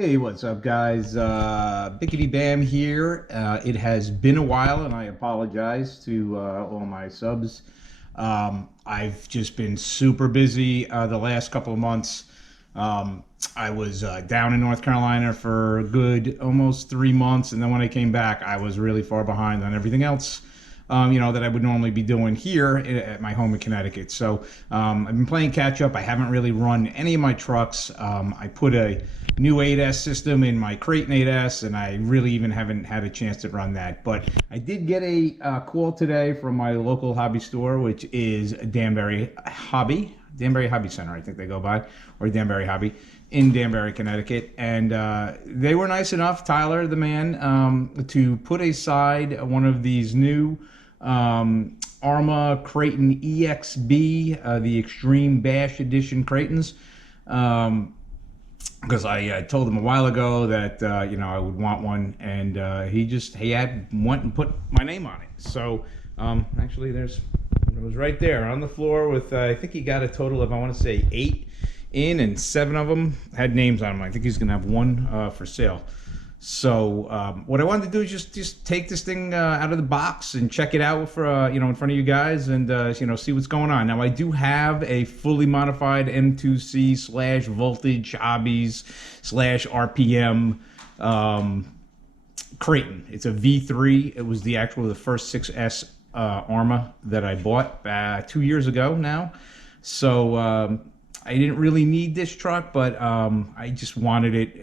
Hey, what's up, guys? Bickety Bam here. It has been a while, and I apologize to all my subs. I've just been super busy the last couple of months. I was down in North Carolina for a good almost 3 months, and then when I came back, I was really far behind on everything else. That I would normally be doing here at my home in Connecticut. So I've been playing catch up. I haven't really run any of my trucks. I put a new 8S system in my Kraton 8S, and I really even haven't had a chance to run that. But I did get a call today from my local hobby store, which is Danbury Hobby Center, I think they go by, or Danbury Hobby in Danbury, Connecticut. And they were nice enough, Tyler, the man, to put aside one of these new Arma Kraton EXB, the Extreme Bash Edition Kratons, because I told him a while ago that I would want one, and he went and put my name on it. So actually, it was right there on the floor with I think he got a total of, I want to say, 8 in, and 7 of them had names on them. I think he's gonna have one for sale. So what I wanted to do is just take this thing out of the box and check it out for in front of you guys, and see what's going on. Now I do have a fully modified M2C / voltage hobbies / RPM Kraton. It's a V3. It was the first 6S Arma that I bought 2 years ago now. So I didn't really need this truck, but I just wanted it.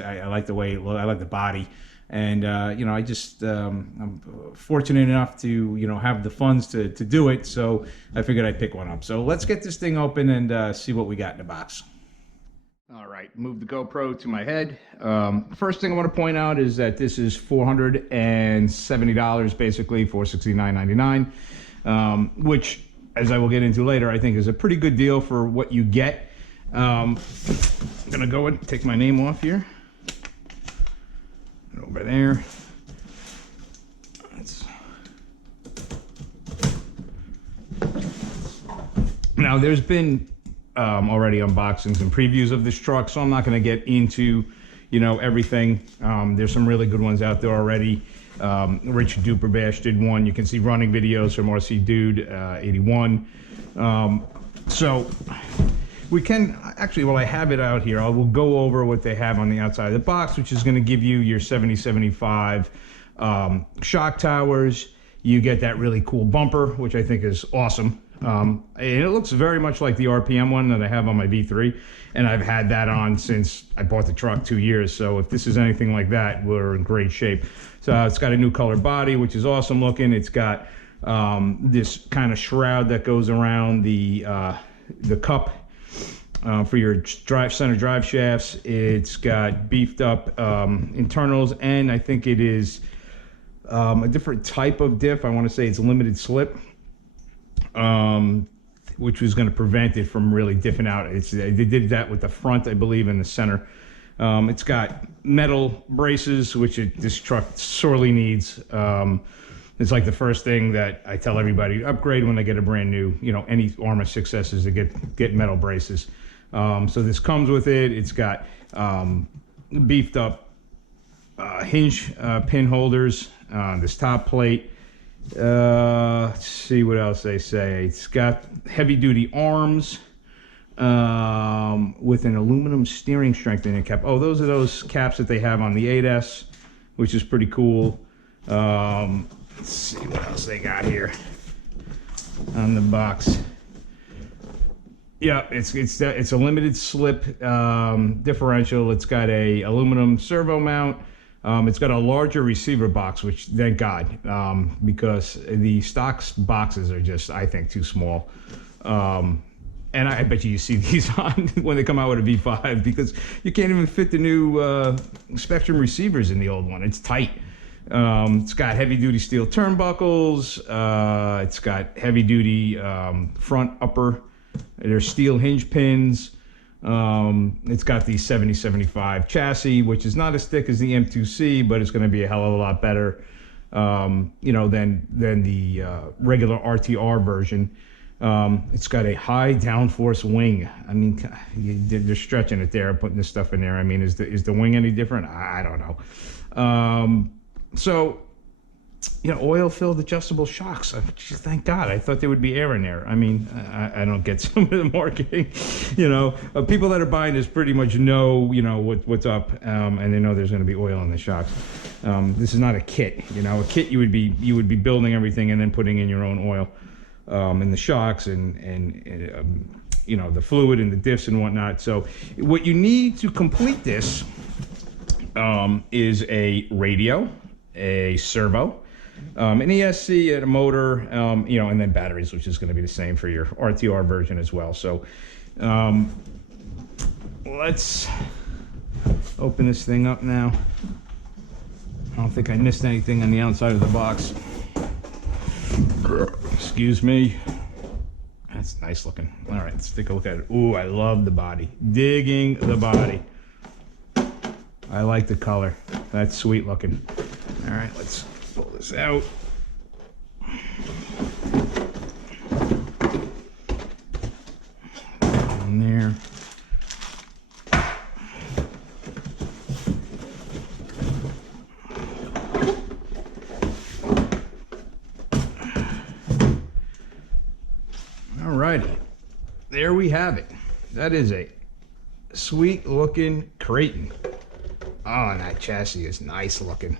I like the way it looks. I like the body, and I'm fortunate enough to have the funds to do it. So I figured I'd pick one up. So let's get this thing open and see what we got in the box. All right, move the GoPro to my head. First thing I want to point out is that this is $470, basically $469.99, which, as I will get into later, I think is a pretty good deal for what you get. I'm gonna go and take my name off here. Over there. Now, there's been already unboxings and previews of this truck, so I'm not gonna get into everything. There's some really good ones out there already. Rich Duper Bash did one. You can see running videos from RC Dude 81. So we can actually, while I have it out here, I will go over what they have on the outside of the box, which is going to give you your 7075 shock towers. You get that really cool bumper, which I think is awesome. And it looks very much like the RPM one that I have on my V3, and I've had that on since I bought the truck 2 years. So if this is anything like that, we're in great shape. So it's got a new colored body, which is awesome looking. It's got this kind of shroud that goes around the cup for your center drive shafts. It's got beefed up internals, and I think it is a different type of diff. I want to say it's limited slip, which was going to prevent it from really diffing out. They did that with the front, I believe, and the center. It's got metal braces, which this truck sorely needs. It's like the first thing that I tell everybody to upgrade when they get a brand new, any Arma 6S, to get metal braces. So this comes with it. It's got beefed up hinge pin holders, this top plate. Let's see what else they say. It's got heavy duty arms with an aluminum steering strengthening cap. Oh, those are those caps that they have on the 8S, which is pretty cool. Let's see what else they got here on the box. Yeah, it's a limited slip differential. It's got a aluminum servo mount. It's got a larger receiver box, which thank God, because the stock boxes are just, I think, too small. And I bet you see these on when they come out with a V5, because you can't even fit the new Spectrum receivers in the old one. It's tight. It's got heavy-duty steel turnbuckles. It's got heavy-duty front upper. There's steel hinge pins. It's got the 7075 chassis, which is not as thick as the M2C, but it's going to be a hell of a lot better, than the regular RTR version. It's got a high downforce wing. I mean, they're stretching it there, putting this stuff in there. I mean, is the wing any different? I don't know. So, you know, oil-filled adjustable shocks. Thank God. I thought there would be air in there. I mean, I don't get some of the marketing. You know, people that are buying this pretty much know, you know, what's up, and they know there's going to be oil in the shocks. This is not a kit. You know, a kit you would be building everything and then putting in your own oil in the shocks and you know, the fluid and the diffs and whatnot. So, what you need to complete this is a radio, a servo, an ESC, a motor, you know, and then batteries, which is going to be the same for your RTR version as well. So let's open this thing up now. I don't think I missed anything on the outside of the box. Excuse me. That's nice looking. All right, let's take a look at it. Ooh, I love the body. Digging the body. I like the color. That's sweet looking. All right, let's pull this out. In there. All righty. There we have it. That is a sweet looking Kraton. Oh, and that chassis is nice looking.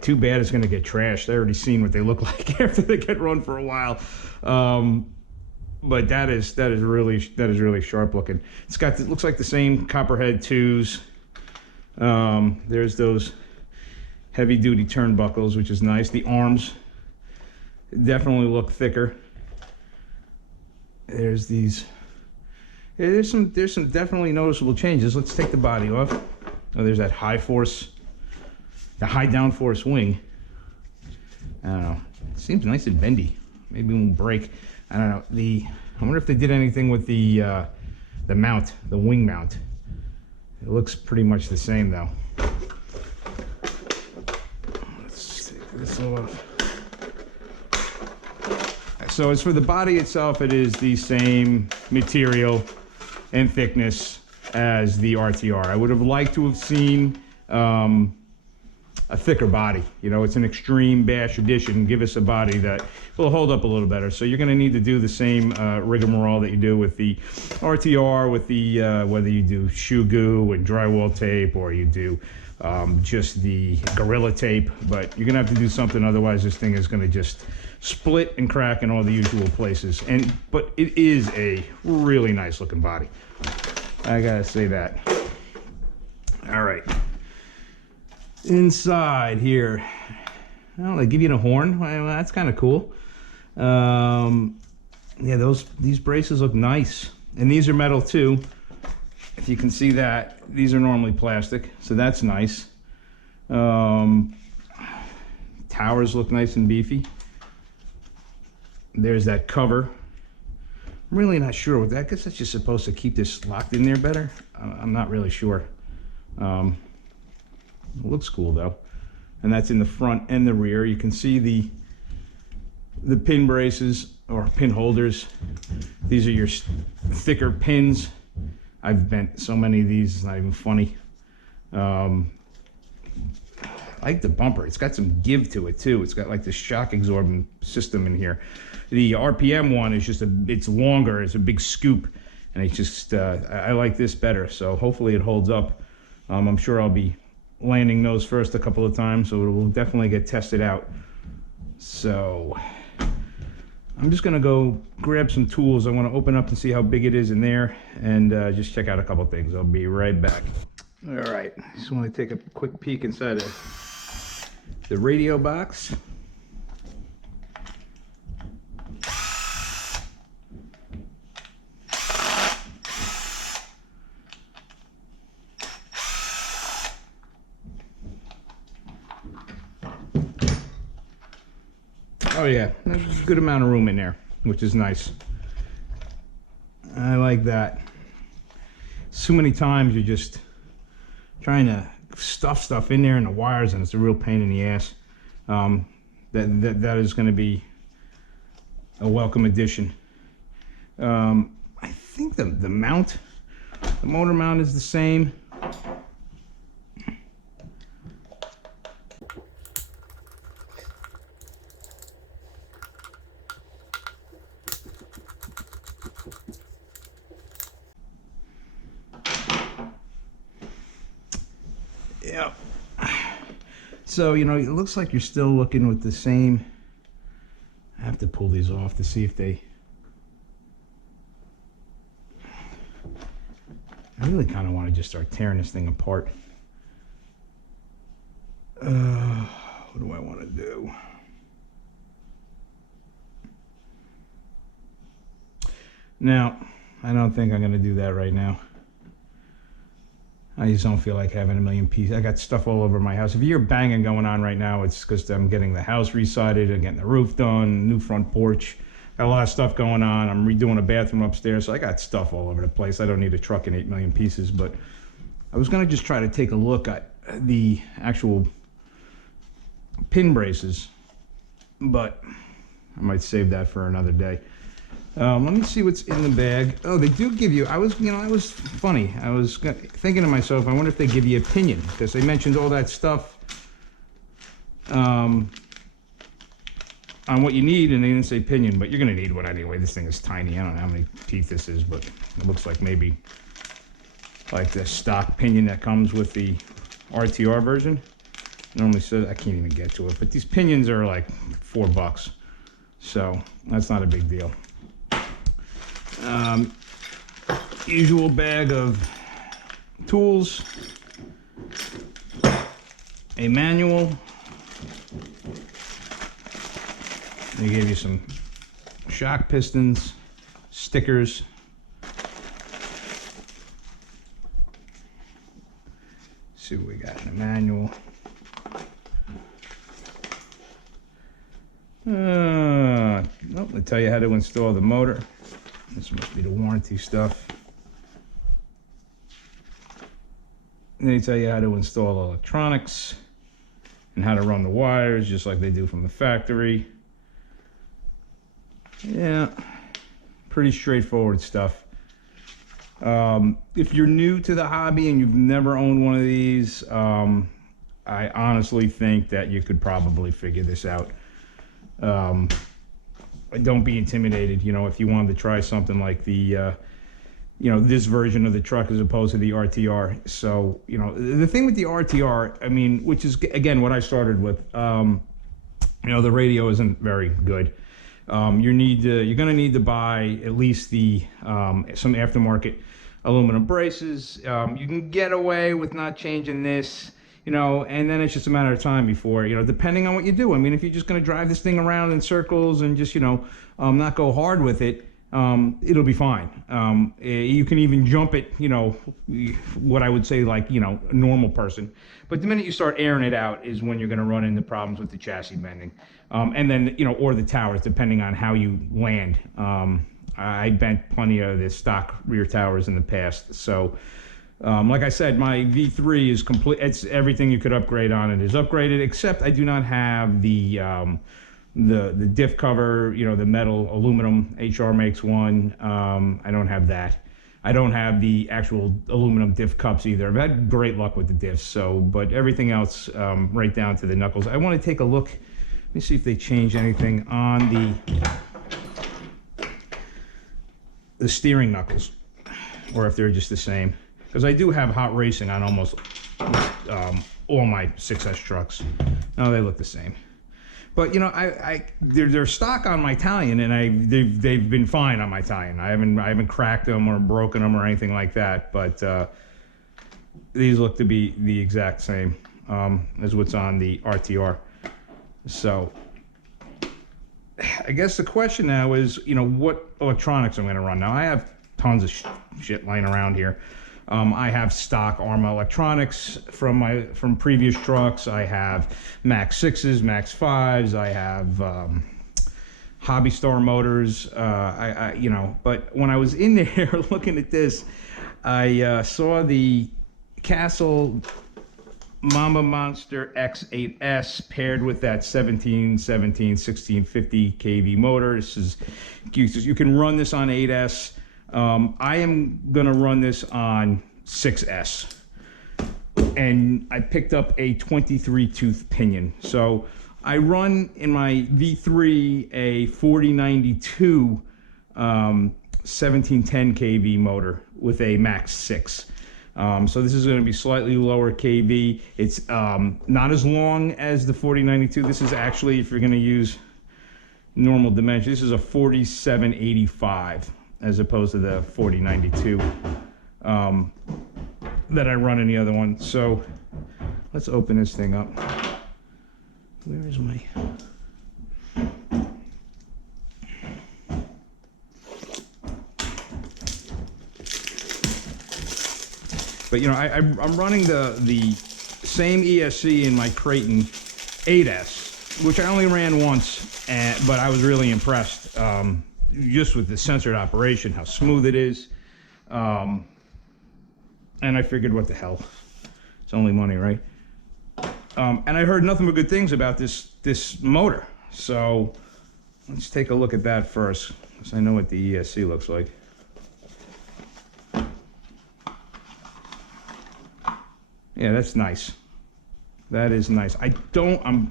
Too bad it's going to get trashed. I already seen what they look like after they get run for a while. But that is really sharp looking. It's got, it looks like the same copperhead twos. There's those heavy duty turnbuckles, which is nice. The arms definitely look thicker. There's these. Yeah, there's some definitely noticeable changes. Let's take the body off. Oh, there's that high force. The high downforce wing. I don't know. It seems nice and bendy. Maybe it won't break. I don't know. I wonder if they did anything with the mount, the wing mount. It looks pretty much the same though. Let's take this off. So as for the body itself, it is the same material and thickness as the RTR. I would have liked to have seen a thicker body. You know, it's an extreme bash edition. Give us a body that will hold up a little better. So you're going to need to do the same rigmarole that you do with the RTR, with the whether you do shoe goo and drywall tape or you do just the Gorilla tape. But you're going to have to do something, otherwise this thing is going to just split and crack in all the usual places. But it is a really nice looking body. I gotta say that. All right. Inside here, well, they give you the horn. Well, that's kind of cool. Yeah, these braces look nice, and these are metal too. If you can see that, these are normally plastic, so that's nice. Towers look nice and beefy. There's that cover. I'm really not sure with that. I guess that's just supposed to keep this locked in there better. I'm not really sure. It looks cool though. And that's in the front and the rear. You can see the pin braces or pin holders. These are your thicker pins. I've bent so many of these, it's not even funny. I like the bumper. It's got some give to it too. It's got like this shock absorbing system in here. The RPM one is just it's longer. It's a big scoop, and it's just I like this better. So hopefully it holds up. I'm sure I'll be landing those first a couple of times, so it will definitely get tested out. So I'm just gonna go grab some tools. I want to open up and see how big it is in there, and just check out a couple things. I'll be right back. All right, just want to take a quick peek inside of the radio box. Oh yeah, there's a good amount of room in there, which is nice. I like that. So many times you're just trying to stuff stuff in there in the wires, and it's a real pain in the ass. That is going to be a welcome addition. I think the mount, the motor mount is the same. Yep. So, you know, it looks like you're still looking with the same. I have to pull these off to see if they. I really kind of want to just start tearing this thing apart. What do I want to do? Now, I don't think I'm going to do that right now. I just don't feel like having a million pieces. I got stuff all over my house. If you hear banging going on right now, it's because I'm getting the house resided and getting the roof done, new front porch. Got a lot of stuff going on. I'm redoing a bathroom upstairs, so I got stuff all over the place. I don't need a truck in 8 million pieces, but I was going to just try to take a look at the actual pin braces, but I might save that for another day. Let me see what's in the bag. Oh, they do give you, I was funny. I was thinking to myself, I wonder if they give you a pinion, because they mentioned all that stuff on what you need, and they didn't say pinion, but you're going to need one anyway. This thing is tiny. I don't know how many teeth this is, but it looks like maybe like the stock pinion that comes with the RTR version. Normally says, I can't even get to it, but these pinions are like $4, so that's not a big deal. Usual bag of tools, a manual. They gave you some shock pistons, stickers. See what we got in the manual. Nope, they tell you how to install the motor. This must be the warranty stuff. And they tell you how to install electronics and how to run the wires, just like they do from the factory. Yeah, pretty straightforward stuff. If you're new to the hobby and you've never owned one of these, I honestly think that you could probably figure this out. Don't be intimidated, you know, if you wanted to try something like the, you know, this version of the truck as opposed to the RTR. So, you know, the thing with the RTR, I mean, which is, again, what I started with, you know, the radio isn't very good. You're going to need to buy at least the some aftermarket aluminum braces. You can get away with not changing this, you know, and then it's just a matter of time before, you know, depending on what you do. I mean, if you're just going to drive this thing around in circles and just, you know, not go hard with it, it'll be fine. You can even jump it, you know, what I would say, like, you know, a normal person. But the minute you start airing it out is when you're going to run into problems with the chassis bending. And then, you know, or the towers, depending on how you land. I bent plenty of the stock rear towers in the past. So, like I said, my V3 is complete. It's everything you could upgrade on it is upgraded, except I do not have the diff cover, you know, the metal aluminum. HR makes one. I don't have that. I don't have the actual aluminum diff cups either. I've had great luck with the diffs, so, but everything else, right down to the knuckles. I want to take a look. Let me see if they change anything on the steering knuckles, or if they're just the same. Because I do have hot racing on almost all my 6S trucks. No, they look the same. But you know, they're stock on my Italian, and they've been fine on my Italian. I haven't cracked them or broken them or anything like that. But these look to be the exact same as what's on the RTR. So I guess the question now is, you know, what electronics I'm going to run. Now I have tons of shit lying around here. I have stock ARMA electronics from previous trucks. I have Max 6s, Max 5s. I have Hobby Star motors. You know, but when I was in there looking at this, I saw the Castle Mamba Monster X8S paired with that 1650 kV motor. This is, you can run this on 8S. I am gonna run this on 6S. And I picked up a 23 tooth pinion. So I run in my V3 a 4092 1710 kV motor with a max 6. So this is going to be slightly lower kV. It's not as long as the 4092. This is actually, if you're going to use normal dimension, this is a 4785 as opposed to the 4092 that I run in the other one. So let's open this thing up. Where is my... But you know, I'm running the same ESC in my Kraton 8S, which I only ran once, but I was really impressed just with the censored operation, how smooth it is. And I figured, what the hell? It's only money, right? And I heard nothing but good things about this motor. So let's take a look at that first, because I know what the ESC looks like. Yeah, that's nice. That is nice. You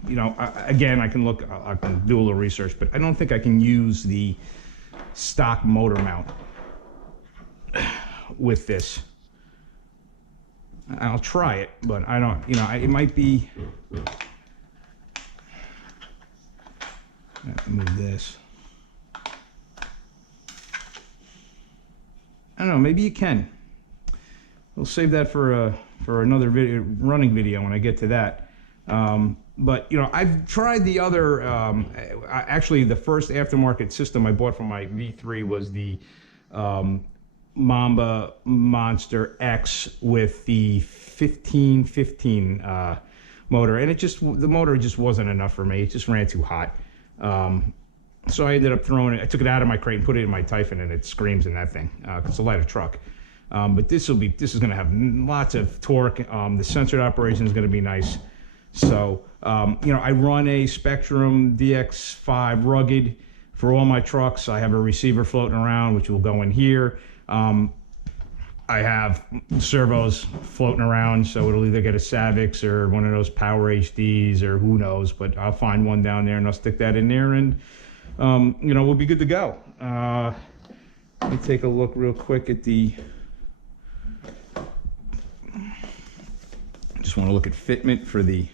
know, again, I can do a little research, but I don't think I can use the stock motor mount with this. I'll try it, but I don't, you know, it might be... I have to move this. I don't know, maybe you can. We'll save that for another video, running video, when I get to that. But you know, I've tried the other. Actually, the first aftermarket system I bought for my V3 was the Mamba Monster X with the 1515 motor, and the motor just wasn't enough for me. It just ran too hot. So I ended up throwing it. I took it out of my crate and put it in my Typhon, and it screams in that thing. It's a lighter truck. But this is going to have lots of torque. The censored operation is going to be nice. So, you know, I run a Spectrum DX5 rugged for all my trucks. I have a receiver floating around, which will go in here. I have servos floating around, so it'll either get a Savix or one of those Power HDs, or who knows, but I'll find one down there and I'll stick that in there, and, you know, we'll be good to go. Let me take a look real quick at the... Just want to look at fitment for the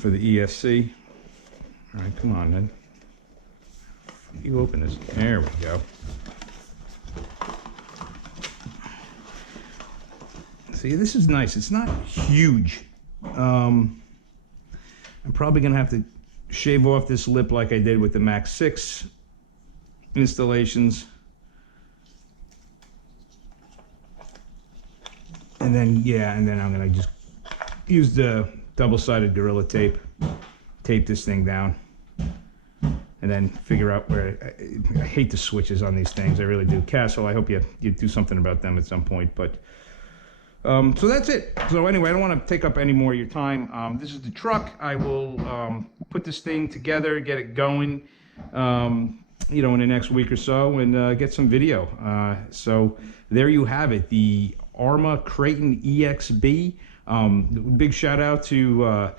ESC. All right, come on then. You open this. There we go. See, this is nice. It's not huge. I'm probably gonna have to shave off this lip like I did with the Max 6 installations. And then, yeah, and then I'm gonna just use the double-sided Gorilla Tape, tape this thing down, and then figure out where... I hate the switches on these things, I really do. Castle, I hope you do something about them at some point, but... so that's it. So anyway, I don't want to take up any more of your time. This is the truck. I will put this thing together, get it going, you know, in the next week or so, and get some video. So there you have it, the Arrma Kraton EXB. Big shout out to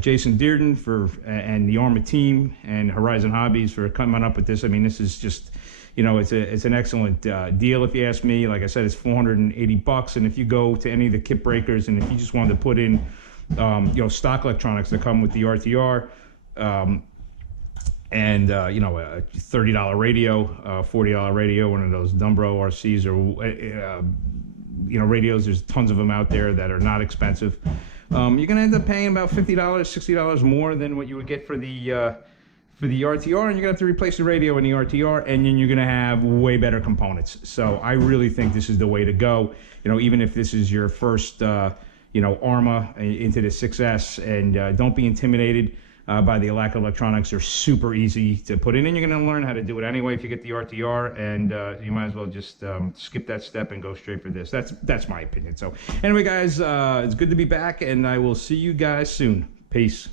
Jason Dearden and the Arrma team and Horizon Hobbies for coming up with this. I mean, this is just, you know, it's an excellent deal if you ask me. Like I said, it's $480, and if you go to any of the kit breakers, and if you just wanted to put in, you know, stock electronics that come with the RTR, and you know, a $30 radio, $40 radio, one of those Dumbro RCs, or you know, radios. There's tons of them out there that are not expensive. You're gonna end up paying about $50, $60 more than what you would get for the RTR, and you're gonna have to replace the radio in the RTR, and then you're gonna have way better components. So I really think this is the way to go. You know, even if this is your first, you know, Arrma into the 6S, and don't be intimidated. by the Alac Electronics. They're super easy to put in, and you're going to learn how to do it anyway if you get the RTR, and you might as well just skip that step and go straight for this. That's my opinion. So anyway, guys, it's good to be back, and I will see you guys soon. Peace.